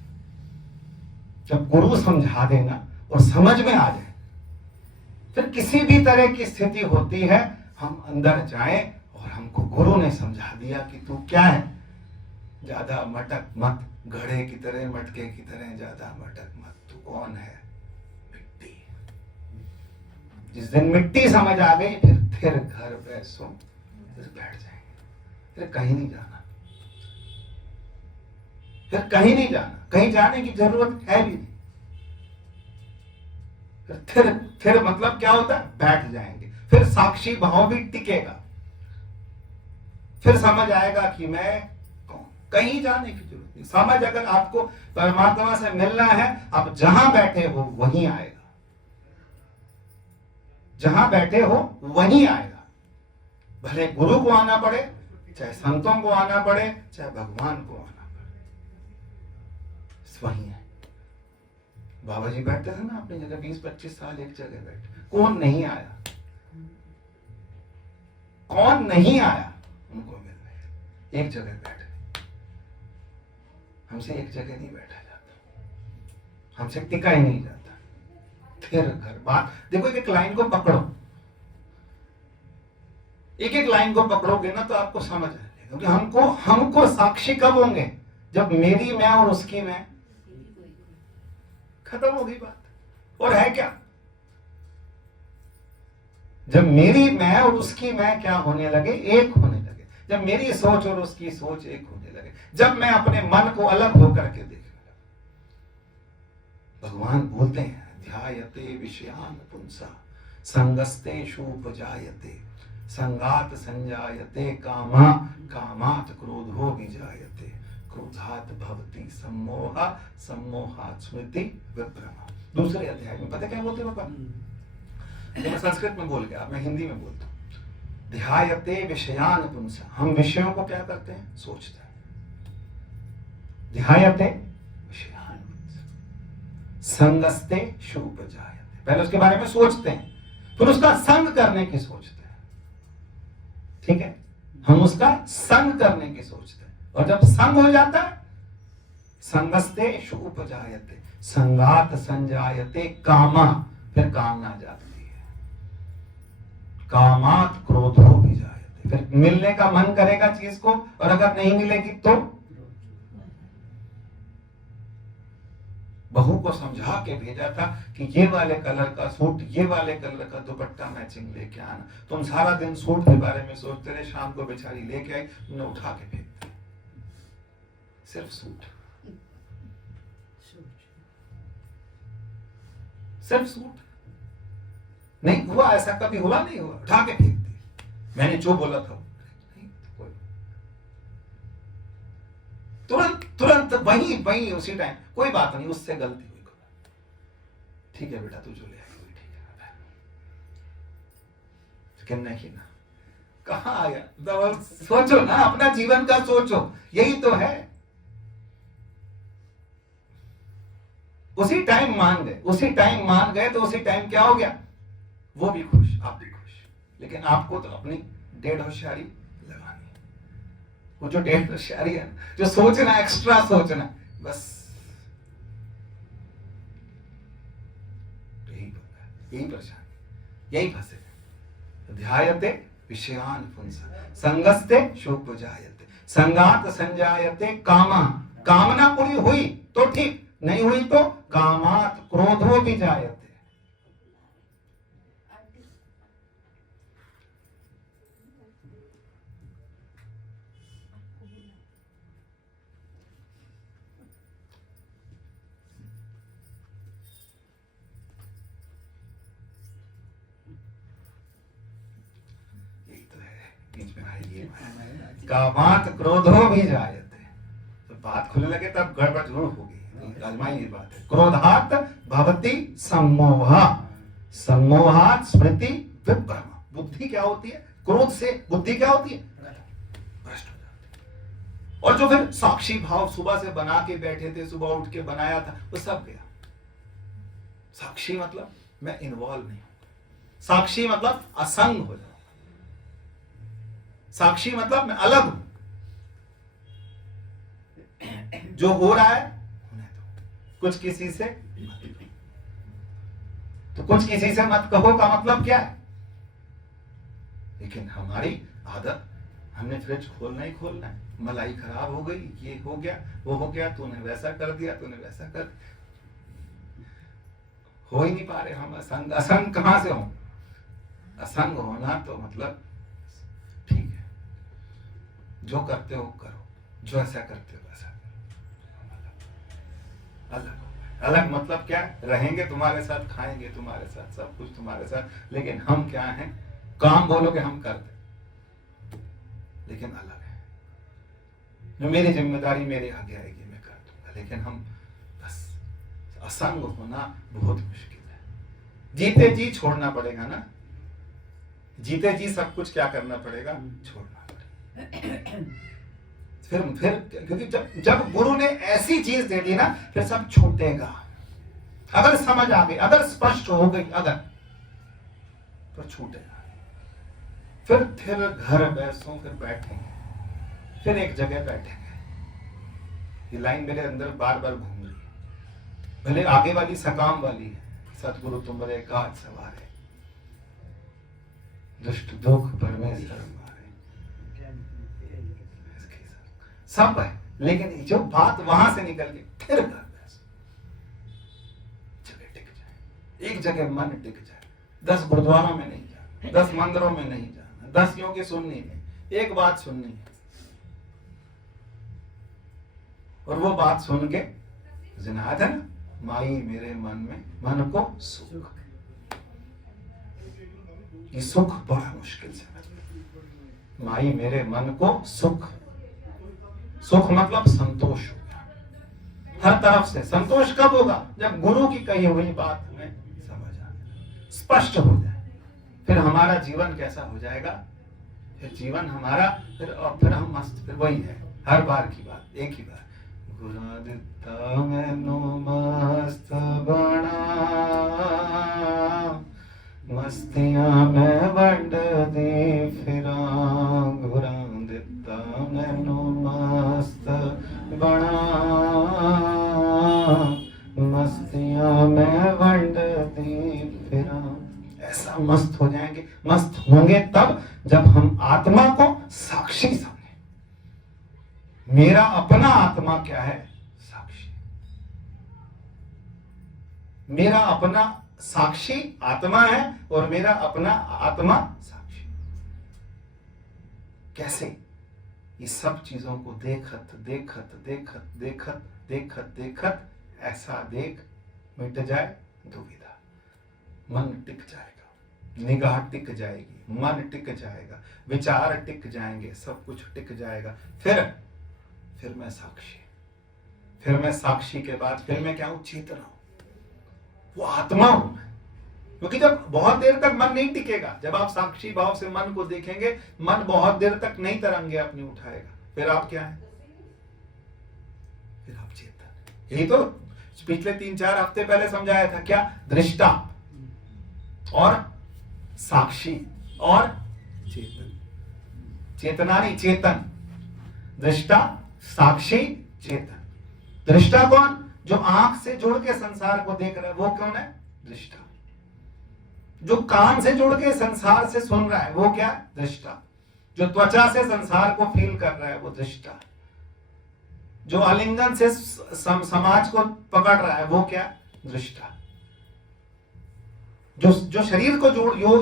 जब गुरु समझा देना और समझ में आ जाए, फिर किसी भी तरह की स्थिति होती है, हम अंदर जाएं और हमको गुरु ने समझा दिया कि तू क्या है, ज्यादा मटक मत, घड़े की तरह मटके की तरह ज्यादा मटक मत, तू कौन है, मिट्टी। जिस दिन मिट्टी समझ आ गई, फिर घर बैठो, फिर बैठ जाएंगे, फिर कहीं नहीं जाना, फिर कहीं नहीं जाना, कहीं जाने की जरूरत है भी नहीं। फिर मतलब क्या होता है, बैठ जाएंगे, फिर साक्षी भाव भी टिकेगा, फिर समझ आएगा कि मैं कौन, कहीं जाने की जरूरत नहीं। समझ अगर आपको परमात्मा से मिलना है, आप जहां बैठे हो वहीं आएगा, जहां बैठे हो वहीं आएगा। भले गुरु को आना पड़े, चाहे संतों को आना पड़े, चाहे भगवान को आना पड़े, वहीं है। बाबा जी बैठते थे ना अपनी जगह, 20-25 साल एक जगह बैठे, कौन नहीं आया, कौन नहीं आया उनको मिलने, एक जगह बैठे। हमसे एक जगह नहीं बैठा जाता, हमसे टिका ही नहीं जाता। फिर घर बात देखो, एक लाइन को पकड़ो, एक लाइन को पकड़ोगे ना तो आपको समझ आएगा। क्योंकि हमको साक्षी कब होंगे, जब मेरी मैं और उसकी मैं खत्म हो गई बात। और है क्या, जब मेरी मैं और उसकी मैं क्या होने लगे, एक होने लगे, जब मेरी सोच और उसकी सोच एक होने लगे, जब मैं अपने मन को अलग होकर के देखने लगा। भगवान बोलते हैं, ध्यायते विषयान पुंसा संगस्तेषु उपजायते संगात संजायते कामा कामात क्रोधो विजायते क्रोधात भवति सम्मोह सम्मोहात् स्मृति विभ्रम। दूसरे अध्याय में पता क्या बोलते हैं बाबा, मैं संस्कृत में बोल गया, मैं हिंदी में बोलता हूं। ध्यायते विषयान पुंसा, हम विषयों को क्या करते हैं, सोचते हैं। ध्यायते विषयान संगस्ते उपजायते, पहले उसके बारे में सोचते हैं, फिर उसका संग करने की सोचते हैं। ठीक है, हम उसका संग करने की सोचते हैं, और जब संग हो जाता है, संगस्ते उपजायते संगात संजायते कामा, फिर कामना जाती है, कामात क्रोधो भी जायते, फिर मिलने का मन करेगा चीज को, और अगर नहीं मिलेगी तो बहू को समझा के भेजा था कि ये वाले कलर का सूट, ये वाले कलर का दुपट्टा मैचिंग लेके आना। तुम सारा दिन सूट के बारे में सोचते रहे, शाम को बेचारी लेके आई, तुमने उठा के फेंक दिया। सिर्फ सूट, सिर्फ सूट, नहीं हुआ ऐसा, कभी हुआ नहीं हुआ, उठा के फेंक दी। मैंने जो बोला था नहीं, तुरंत वही उसी टाइम, कोई बात नहीं, उससे गलती हुई, ठीक है बेटा तू जो ले आई ठीक है, लेकिन नहीं ना, कहां आ गया। सोचो ना, अपना जीवन का सोचो, यही तो है। उसी टाइम मान गए, उसी टाइम मान गए तो उसी टाइम क्या हो गया, वो भी खुश, आप भी खुश। लेकिन आपको तो अपनी डेढ़ होशियारी लगानी है, वो जो डेढ़ होशियारी है, जो सोचना, एक्स्ट्रा सोचना, बस यही परेशानी, यही फंसे। ध्यायते विषयान पुंसा संगस्ते शोभजायते संगात संजायते कामा, कामना पूरी हुई तो ठीक, नहीं हुई तो कामात क्रोधो भी जायते। कामात क्रोधो भी जायते, तो बात खुलने लगे तब गड़बड़ जरूर होगी, आजमाइए बात है। क्रोधात भवति सम्मोह सम्मोहात स्मृति विभ्रम। बुद्धि क्या होती है, क्रोध से बुद्धि क्या होती है, भ्रष्ट हो जाती है। और जो फिर साक्षी भाव सुबह से बना के बैठे थे, सुबह उठ के बनाया था, वो सब गया। साक्षी मतलब मैं इन्वॉल्व नहीं हूं, साक्षी मतलब असंग हो जाऊं, साक्षी मतलब मैं अलग हूं, जो हो रहा है होने दो, कुछ किसी से मत कहो। तो कुछ किसी से मत कहो का मतलब क्या है? लेकिन हमारी आदत, हमने फ्रिज खोलना ही खोलना है, मलाई खराब हो गई, ये हो गया, वो हो गया, तूने वैसा कर दिया, तूने वैसा कर दिया। हो ही नहीं पा रहे हम असंग। असंग कहां से हो? असंग होना तो मतलब ठीक है, जो करते हो करो, जो ऐसा करते हो वैसा करो। अलग अलग मतलब क्या है? रहेंगे तुम्हारे साथ, खाएंगे तुम्हारे साथ, सब कुछ तुम्हारे साथ, लेकिन हम क्या हैं? काम बोलोगे हम करते, लेकिन अलग है। जो मेरी जिम्मेदारी मेरे आगे आएगी मैं कर दूंगा, लेकिन हम बस असंग होना बहुत मुश्किल है। जीते जी छोड़ना पड़ेगा ना, जीते जी सब कुछ क्या करना पड़ेगा? छोड़ना पड़ेगा। फिर क्योंकि जब गुरु ने ऐसी चीज दे दी ना, फिर सब छूटेगा। अगर समझ आ गई, अगर स्पष्ट हो गई, अगर तो छूटेगा। फिर घर बैसो, फिर बैठेंगे, फिर एक जगह बैठेंगे। ये लाइन मेरे अंदर बार बार घूम रही है। भले आगे वाली सकाम वाली है, सतगुरु तुम्हारे काज सवारे, दुष्ट दुख परमेश्वर मारे, सब है। लेकिन जो बात वहां से निकल के फिर घर बैसो, जगह टिक जाए, एक जगह मन टिक जाए। 10 गुरुद्वारों में नहीं जाना, 10 मंदिरों में नहीं जाना, 10 योगी सुननी है, एक बात सुननी है, और वो बात सुन के जिनाद है ना, माई मेरे मन में, मन को सुख। ये सुख बड़ा मुश्किल से, माई मेरे मन को सुख। सुख मतलब संतोष हो गया, हर तरफ से संतोष कब होगा? जब गुरु की कही हुई बात हमें समझ आ जाए, स्पष्ट हो जाए। फिर हमारा जीवन कैसा हो जाएगा? फिर जीवन हमारा, फिर हम मस्त, फिर वही है हर बार की बात, एक ही बार। गुरु दिता मैनू मस्त बना, मस्तियां मैं वंड दी फिरा। गुरु दिता मैनू मस्त बना, मस्तियां मैं वंड दी फिरा। ऐसा मस्त हो जाएंगे। मस्त होंगे तब जब हम आत्मा को साक्षी समझें। मेरा अपना आत्मा क्या है? साक्षी। मेरा अपना साक्षी आत्मा है और मेरा अपना आत्मा साक्षी। कैसे? ये सब चीजों को देखत देखत देखत देखत देखत देखत ऐसा देख मिट जाए दुविधा, मन टिक जाएगा, निगाह टिक जाएगी, मन टिक जाएगा, विचार टिक जाएंगे, सब कुछ टिक जाएगा। फिर मैं साक्षी, फिर मैं साक्षी के बाद फिर मैं क्या हूं? चेतना हूं, वो आत्मा हूं मैं। क्योंकि जब बहुत देर तक मन नहीं टिकेगा, जब आप साक्षी भाव से मन को देखेंगे, मन बहुत देर तक नहीं तरंगे अपनी उठाएगा। फिर आप क्या है? फिर आप चेतन। यही तो पिछले 3-4 हफ्ते पहले समझाया था। क्या? दृष्टा और साक्षी और चेतन। चेतना नहीं, चेतन। दृष्टा, साक्षी, चेतन। दृष्टा कौन? जो आंख से जोड़ के संसार को देख रहा है, वो कौन है? दृष्टा। जो कान से जोड़ के संसार से सुन रहा है, वो क्या? दृष्टा। जो त्वचा से संसार को फील कर रहा है, वो दृष्टा। जो आलिंगन से समाज को पकड़ रहा है, वो क्या? दृष्टा। जो शरीर को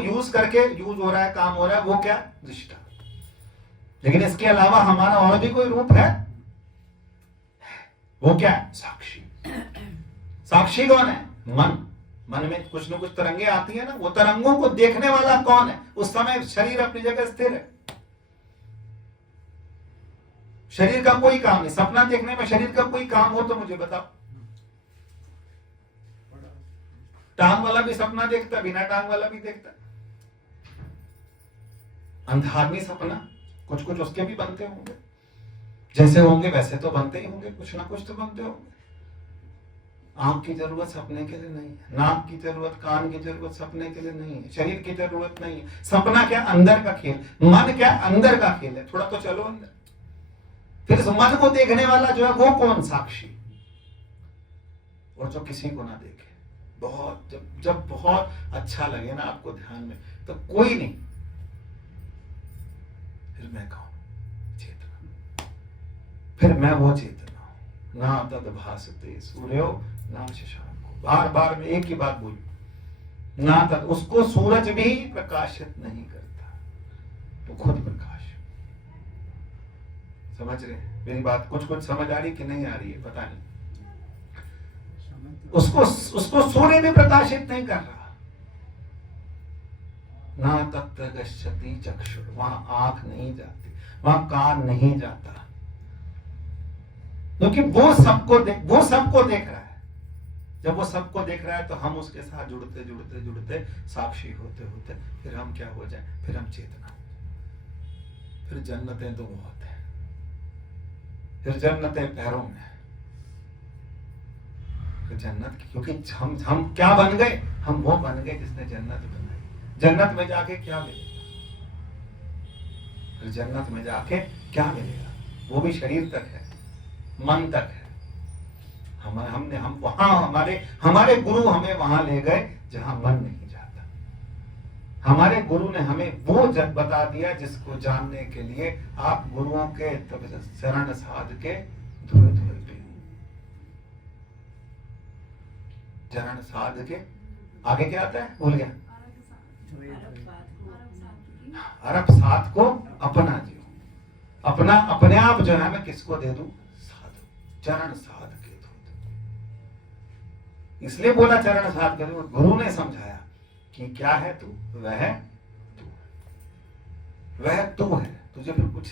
यूज करके यूज हो रहा है, काम हो रहा है, वो क्या? दृष्टा। लेकिन इसके अलावा हमारा और भी कोई रूप है? वो क्या है? साक्षी। साक्षी कौन है? मन। मन में कुछ न कुछ तरंगे आती है ना, वो तरंगों को देखने वाला कौन है? उस समय शरीर अपनी जगह स्थिर है, शरीर का कोई काम नहीं। सपना देखने में शरीर का कोई काम हो तो मुझे बताओ। टांग वाला भी सपना देखता, बिना टांग वाला भी देखता। अंधा आदमी सपना कुछ कुछ उसके भी बनते होंगे, जैसे होंगे वैसे तो बनते ही होंगे, कुछ ना कुछ तो बनते होंगे। आंख की जरूरत सपने के लिए नहीं है, नाक की जरूरत, कान की जरूरत सपने के लिए नहीं है, शरीर की जरूरत नहीं है। सपना क्या? अंदर का खेल। मन क्या? अंदर का खेल है। थोड़ा तो चलो अंदर। फिर मन को देखने वाला जो है वो कौन? साक्षी। और जो किसी को ना देखे। बहुत जब बहुत अच्छा लगे ना आपको ध्यान में, तो कोई नहीं, फिर मैं कौन? चेतना। फिर मैं वो चेतना हूं। ना तद भासते सूर्यो ना शशांको। बार बार मैं एक ही बात बोली, ना तद, उसको सूरज भी प्रकाशित नहीं करता, तो खुद प्रकाश। समझ रहे मेरी बात? कुछ कुछ समझ आ रही कि नहीं आ रही है पता नहीं। उसको सूर्य भी प्रकाशित नहीं कर रहा। ना तत्र गच्छति चक्षुर, वहां आंख नहीं जाती, वहां कान नहीं जाता, क्योंकि वो सबको देख रहा है। जब वो सबको देख रहा है तो हम उसके साथ जुड़ते जुड़ते जुड़ते साक्षी होते होते फिर हम क्या हो जाए? फिर हम चेतना। फिर जन्नतें तो बहुत है, फिर जन्नतें पैरों में। जन्नत, क्योंकि हम क्या बन गए? हम वो बन गए जिसने जन्नत बनाई। जन्नत में जाके क्या मिलेगा? फिर जन्नत में जाके क्या मिलेगा? वो भी शरीर तक है, मन तक है। हम वहां, हमारे गुरु हमें वहां ले गए जहां मन नहीं जाता। हमारे गुरु ने हमें वो जग बता दिया जिसको जानने के लिए आप गुरुओं के शरण साध के धुए धुए पे, चरण साध के आगे क्या आता है? भूल गया। अरब साध को अपना जियो। अपने आप जो है मैं किसको दे दूं? साधु। चरण साध के दो। इसलिए बोला चरण साध के दो, गुरु ने समझाया कि क्या है तू? वह तू है। तुझे फिर कुछ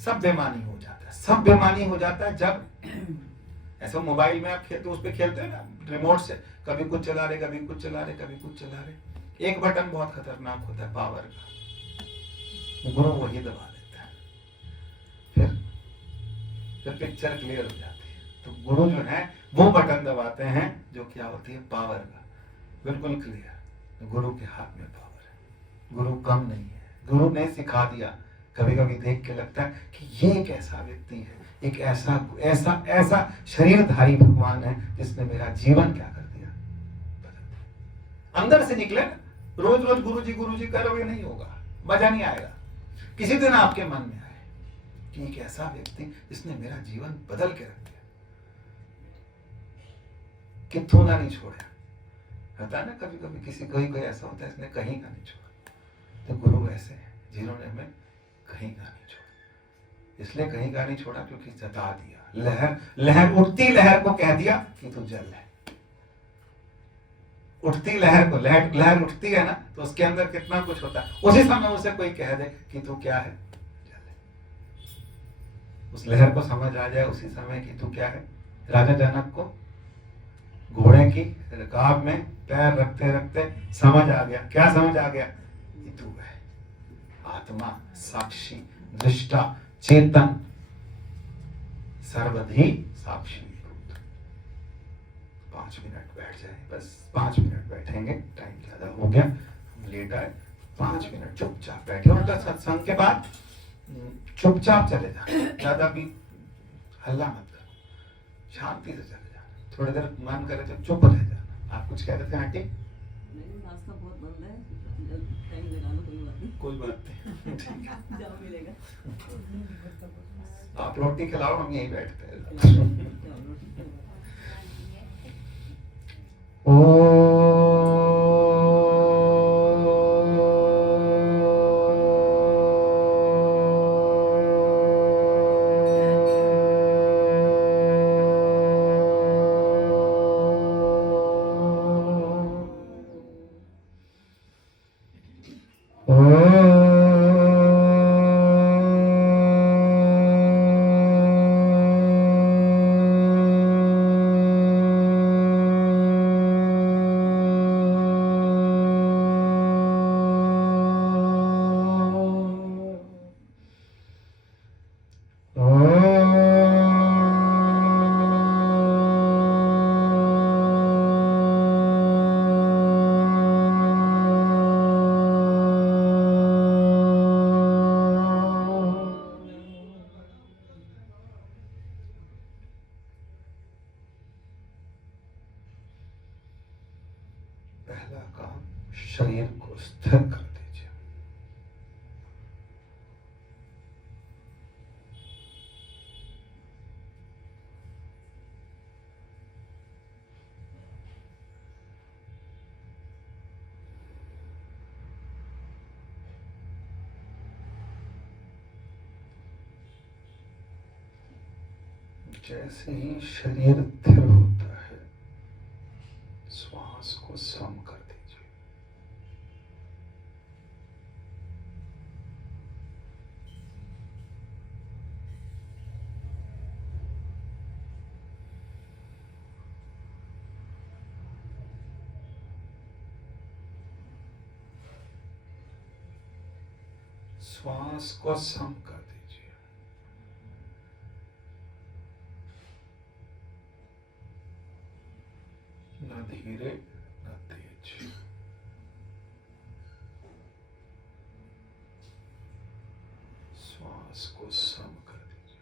सब बेमानी हो जाता है। सब बेमानी हो जाता है जब ऐसा मोबाइल में आप खेलते, उस पे खेलते हैं ना रिमोट से, कभी कुछ चला रहे, कभी कुछ चला रहे, कभी कुछ चला रहे। एक बटन बहुत खतरनाक होता है, पावर का। गुरु वही दबा देता है, फिर पिक्चर क्लियर हो जाती है। तो गुरु जो है वो बटन दबाते हैं जो क्या होती है? पावर का। बिल्कुल क्लियर, गुरु के हाथ में पावर है। गुरु कम नहीं है, गुरु ने सिखा दिया। कभी कभी देख के लगता है कि ये एक ऐसा व्यक्ति है, एक ऐसा शरीरधारी भगवान है जिसने मेरा जीवन क्या कर दिया? अंदर से निकले ना। रोज रोज गुरु जी करोगे नहीं होगा, मजा नहीं आएगा। किसी दिन आपके मन में आए कि एक ऐसा व्यक्ति जिसने मेरा जीवन बदल के रख दिया, किथों ना नहीं छोड़ा। होता है ना कभी कभी किसी कोई ऐसा होता है इसने कहीं का नहीं छोड़ा। तो गुरु ऐसे हैं जिन्होंने हमें कहीं का नहीं छोड़ा। इसलिए कहीं का नहीं छोड़ा क्योंकि जता दिया। लहर उठती लहर को कह दिया कि तू जल है। उठती लहर को, लहर उठती है ना, तो उसके अंदर कितना कुछ होता है। उसी समय उसे कोई कह दे कि तू क्या है? जल है। उस लहर को समझ आ जाए उसी समय कि तू क्या है। राजा जनक को घोड़े की रकाब में पैर रखते रखते समझ आ गया। क्या समझ आ गया? कि तू है आत्मा, साक्षी, दृष्टा, चेतन, सर्वधि साक्षी। 5 मिनट बैठ जाए, बस 5 मिनट बैठेंगे, टाइम ज्यादा हो गया, हम लेट आए। 5 मिनट चुपचाप बैठे, उनका सत्संग के बाद चुपचाप चले जाए, ज्यादा भी हल्ला मत करो, शांति से चले जाना। थोड़ी देर मन करे तो चुप रह जाना। आप कुछ कह रहे थे आंटी? नाश्ता बहुत बंद है, टाइम लगा लो, कोई बात नहीं। ठीक है, जाओ मिलेगा। आप रोटी खिलाओ, हम यहीं बैठते हैं। पहला काम, शरीर को स्थिर कर दीजिए। जैसे ही शरीर स्थिर होता है, श्वास को सम कर दीजिए। श्वास को सम कर दीजिए। न धीरे न तेज। श्वास को सम कर दीजिए।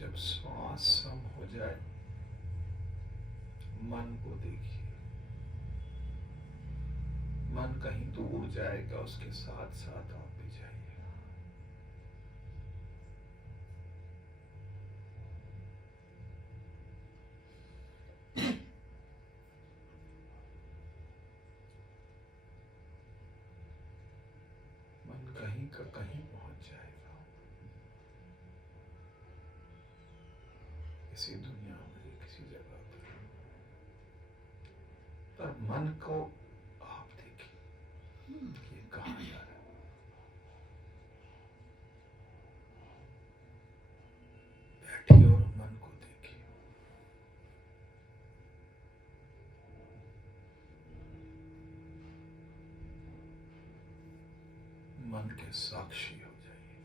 जब श्वास सम हो जाए, मन को देखिए। मन कहीं दूर जाएगा, उसके साथ साथ आप भी जाइए। मन कहीं का कहीं पहुंच जाएगा। किसी दुनिया में, किसी जगह पर मन को आप देखिए, ये कहाँ जा रहा है। बैठिए और मन को देखिए। मन के साक्षी हो जाइए।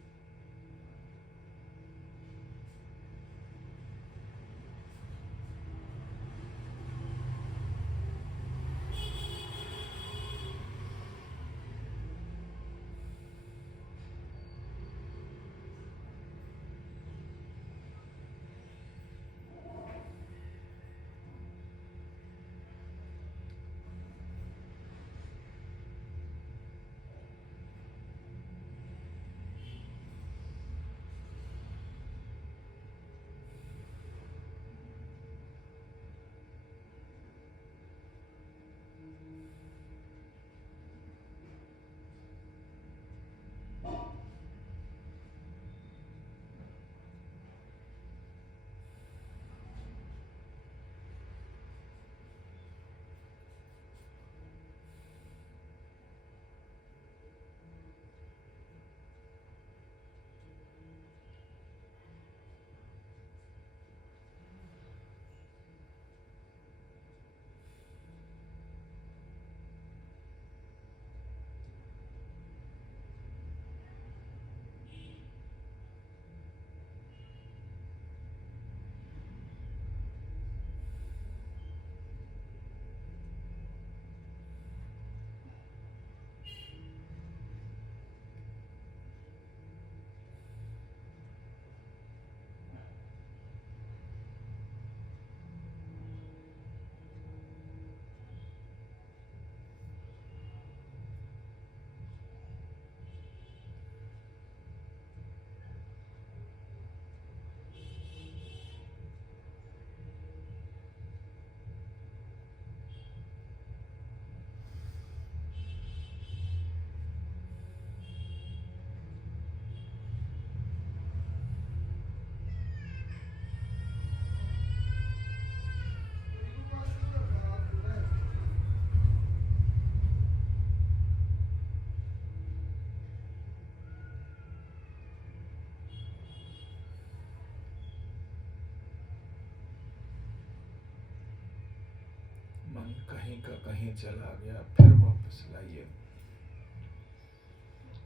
मन कहीं का कहीं चला गया, फिर वापस लाइए।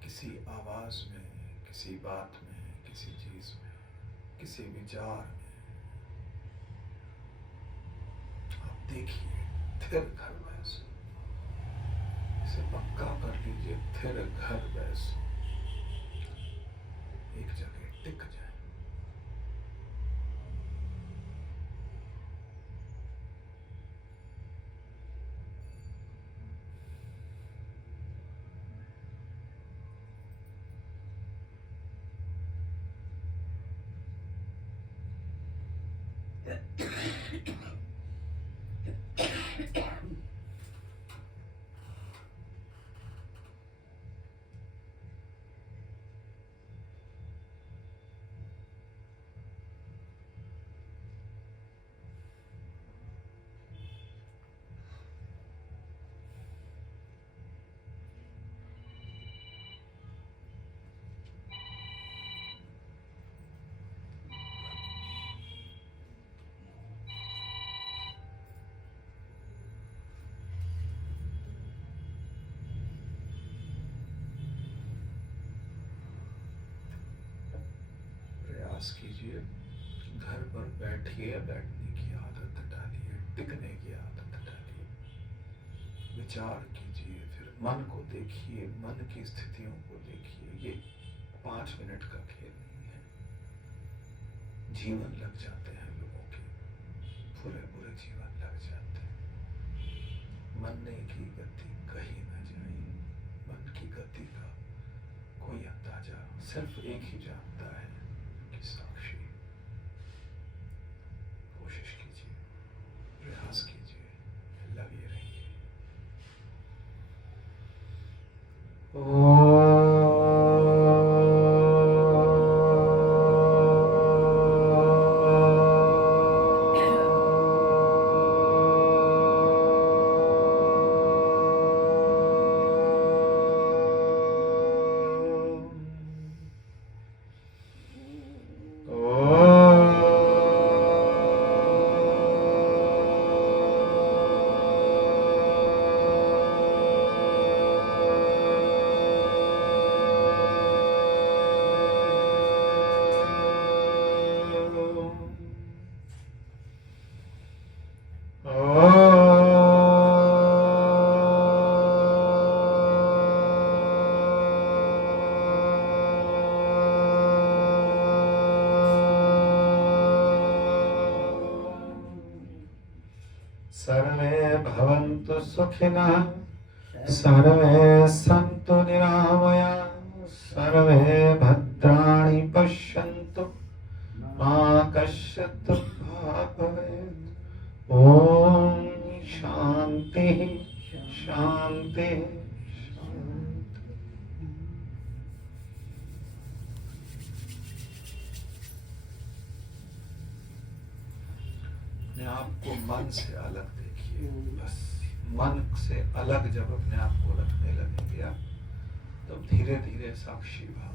किसी आवाज में, किसी बात में, किसी चीज में, किसी विचार में आप देखिए, फिर घर बैस, इसे पक्का कर लीजिए, फिर घर बैस, एक जगह टिक जाए। प्रयास कीजिए, घर पर बैठिए, बैठने की आदत डालिए, टिकने की आदत डालिए, विचार कीजिए, फिर मन को देखिए, मन की स्थितियों को देखिए। ये 5 मिनट का खेल नहीं है। जीवन लग जाते हैं लोगों के, बुरे बुरे जीवन लग जाते हैं। मरने की गति कहीं न जाए, मन की गति का कोई अंदाजा सिर्फ एक ही जानता है कि साक्षी। कोशिश कीजिए, प्रयास कीजिए, लगे रहिए। सर्वे भवन्तु सुखिनः, सर्वे सन्तु निरामयाः, सर्वे भद्राणि पश्यन्तु, मा कश्चित् दुःखभाग् भवेत्। ॐ शान्ति शान्ति शान्ति। अपने आप को मन से अलग देखिए, बस। मन से अलग जब अपने आप को रखने लगेंगे आप, तो धीरे धीरे साक्षी भाव